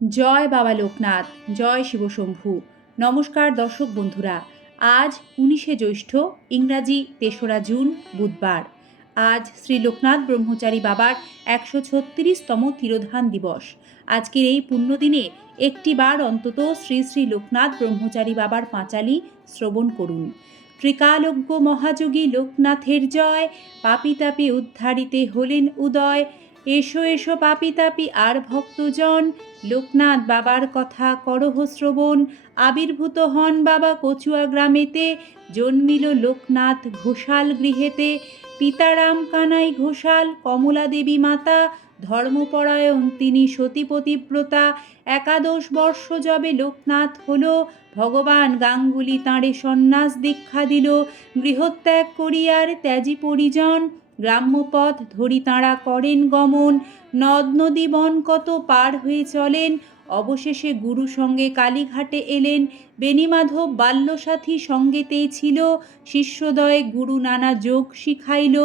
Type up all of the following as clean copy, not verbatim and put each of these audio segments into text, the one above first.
জয় বাবা লোকনাথ, জয় শিবশম্ভু। নমস্কার দর্শক বন্ধুরা। আজ 19শে জ্যৈষ্ঠ, ইংরাজি ৩রা জুন, বুধবার। আজ শ্রী লোকনাথ ব্রহ্মচারী বাবার ১৩৬তম তিরোধান দিবস। আজকের এই পুণ্যদিনে একটিবার অন্তত শ্রী শ্রী লোকনাথ ব্রহ্মচারী বাবার পাঁচালি শ্রবণ করুন। ত্রিকালজ্ঞ মহাযোগী লোকনাথের জয়, পাপী তাপী উদ্ধারিতে হলেন উদয়। এসো এসো পাপী তাপী আর ভক্তজন, লোকনাথ বাবার কথা করহ শ্রবণ। আবির্ভূত হন বাবা কচুয়া গ্রামেতে, জন্মিল লোকনাথ ঘোষাল গৃহেতে। পিতারাম কানাই ঘোষাল, কমলা দেবী মাতা, ধর্মপরায়ণ তিনি সতীপতিব্রতা। 11 বর্ষ যবে লোকনাথ হল, ভগবান গাঙ্গুলি তাঁরে সন্ন্যাস দীক্ষা দিল। গৃহত্যাগ করিয়ার ত্যাজি পরিজন, গ্রাম্যপথ ধরি তাঁরা করেন গমন। নদ নদী বন কত পার হয়ে চলেন, অবশেষে গুরু সঙ্গে কালীঘাটে এলেন। বেণীমাধব বাল্যসাথী সঙ্গেতেই ছিল, শিষ্যদয়ে গুরু নানা যোগ শিখাইল।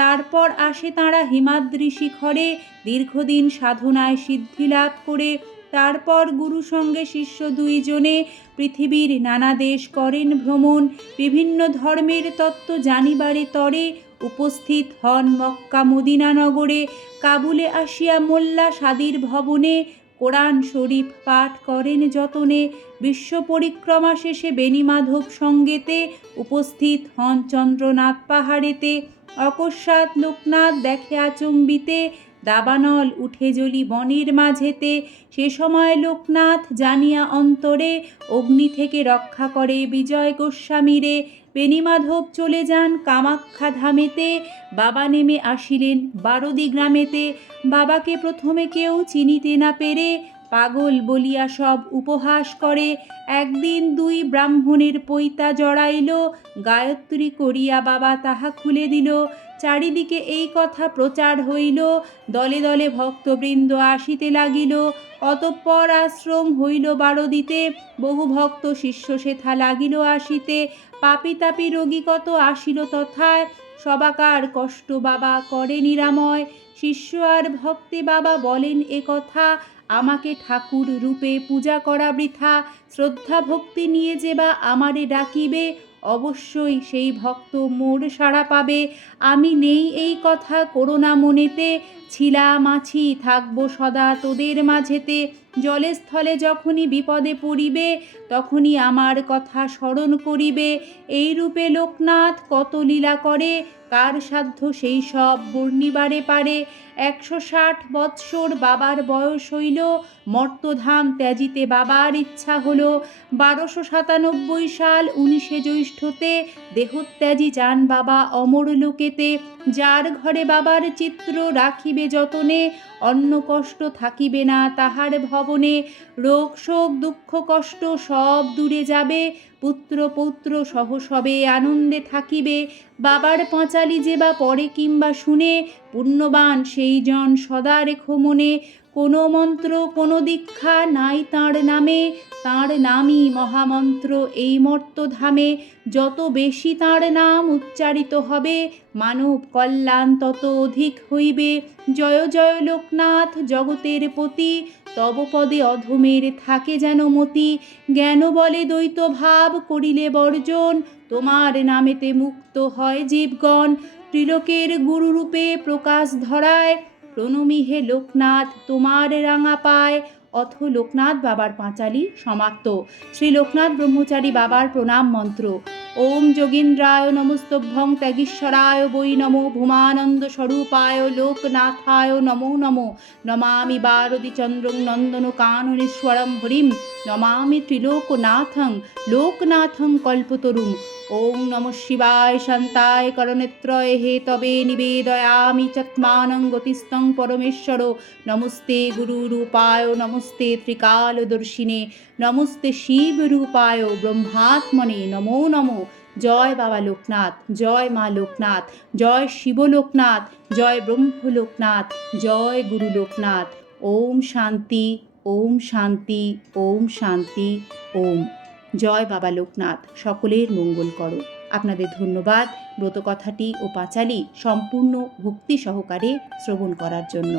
তারপর আসে তাঁরা হিমাদ্রি শিখরে, দীর্ঘদিন সাধনায় সিদ্ধি লাভ করে। তারপর গুরু সঙ্গে শিষ্য 2 জনে, পৃথিবীর নানা দেশ করেন ভ্রমণ। বিভিন্ন ধর্মের তত্ত্ব জানিবারে তরে, উপস্থিত হন মক্কা মদিনা নগরে। কাবুলে আসিয়া মোল্লা সাদির ভবনে, কোরআন শরীফ পাঠ করেন যতনে। বিশ্ব পরিক্রমা শেষে বেণীমাধব সঙ্গেতে, উপস্থিত হন চন্দ্রনাথ পাহাড়েতে। অকস্মাৎ লোকনাথ দেখে আচম্বিতে, দাবানল উঠে জ্বলি বনের মাঝেতে। সে সময় লোকনাথ জানিয়া অন্তরে, অগ্নি থেকে রক্ষা করে বিজয় গোস্বামীরে। বেণীমাধব চলে যান কামাখ্যা ধামেতে, বাবা নেমে আসিলেন বারদি গ্রামেতে। বাবাকে প্রথমে কেউ চিনিতে না পেরে, পাগল বলিয়া সব উপহাস করে। একদিন 2 ব্রাহ্মণের পৈতা জড়াইল, গায়ত্রী করিয়া বাবা তাহা খুলে দিল। চারিদিকে এই কথা প্রচার হইল, দলে দলে ভক্তবৃন্দ আসিতে লাগিল। অতঃপর আশ্রম হইল বারদিতে, বহু ভক্ত শিষ্য সেথা লাগিল আসিতে। পাপী তাপী রোগী কত আসিল তথায়, সবাকার কষ্ট বাবা করে নিরাময়। শিষ্য আর ভক্তে বাবা বলেন এ কথা, আমাকে ঠাকুর রূপে পূজা করা বৃথা। শ্রদ্ধা ভক্তি নিয়ে যে বা আমারে ডাকিবে, অবশ্যই সেই ভক্ত মোর সাড়া পাবে। আমি নেই এই কথা করোনা মনেতে, ছিলাম আছি থাকবো সদা তোদের মাঝেতে। জলে স্থলে যখনই বিপদে পড়িবে, তখনই আমার কথা স্মরণ করিবে। এই রূপে লোকনাথ কত লীলা করে, কার সাধ্য সেই সব বর্ণিবারে পারে। 160 বৎসর বাবার বয়স হইল, মর্তধাম ত্যাজিতে বাবার ইচ্ছা হল। 1297 সাল 19শে জ্যৈষ্ঠতে, দেহত্যাজি যান বাবা অমর লোকেতে। যার ঘরে বাবার চিত্র রাখিবে যতনে, অন্ন কষ্ট থাকিবে না তাহার ভবনে। রোগ শোক দুঃখ কষ্ট সব দূরে যাবে, পুত্র পৌত্র সহ সবে আনন্দে থাকিবে। বাবার পাঁচালি যে বা পড়ে কিংবা শুনে, পুণ্যবান সেই জন সদা রেখো মনে। কোনো মন্ত্র কোনো দীক্ষা নাই তাঁর নামে, তাঁর নামই মহামন্ত্র এই মর্তধামে। যত বেশি তাঁর নাম উচ্চারিত হবে, মানব কল্যাণ তত অধিক হইবে। জয় জয় লোকনাথ জগতের পতি, তব পদে অধমের থাকে যেন মতি। জ্ঞান বলে দ্বৈত ভাব করিলে বর্জন, তোমার নামেতে মুক্ত হয় জীবগণ। ত্রিলোকের গুরুরূপে প্রকাশ ধরায়, প্রণমী হে লোকনাথ তোমার রাঙা পায়। অথ লোকনাথ বাবার পাঁচালি সমাপ্ত। শ্রী লোকনাথ ব্রহ্মচারী বাবার প্রণাম মন্ত্র। ওম যোগীন্দ্রায় নমস্তভ্যং ত্যাগীশ্বরায় বৈ নমো, ভূমানন্দ স্বরূপায় লোকনাথায় নমো নমো। নমামি বারদি চন্দ্রং নন্দন কাননেশ্বরম হরিম, নমামি ত্রিলোকনাথং লোকনাথং কল্পতরুম। ওং নমঃ শিবায় শান্তায় করনেত্রয় হে তবে নিবেদয়ামি চত্মানং গতিস্তং পরমেশ্বর। নমস্তে গুরুরূপায় নমস্তে ত্রিকালদর্শিনে, নমস্তে শিবরূপায় ব্রহ্মাত্মনে নমো নমঃ। জয় বাবা লোকনাথ, জয় মা লোকনাথ, জয় শিব লোকনাথ, জয় ব্রহ্ম লোকনাথ, জয় গুরু লোকনাথ। ওম শান্তি, ওম শান্তি, ওম শান্তি, ওম। জয় বাবা লোকনাথ, সকলের মঙ্গল করো। আপনাদের ধন্যবাদ ব্রতকথাটি ও পাঁচালি সম্পূর্ণ ভক্তি সহকারে শ্রবণ করার জন্য।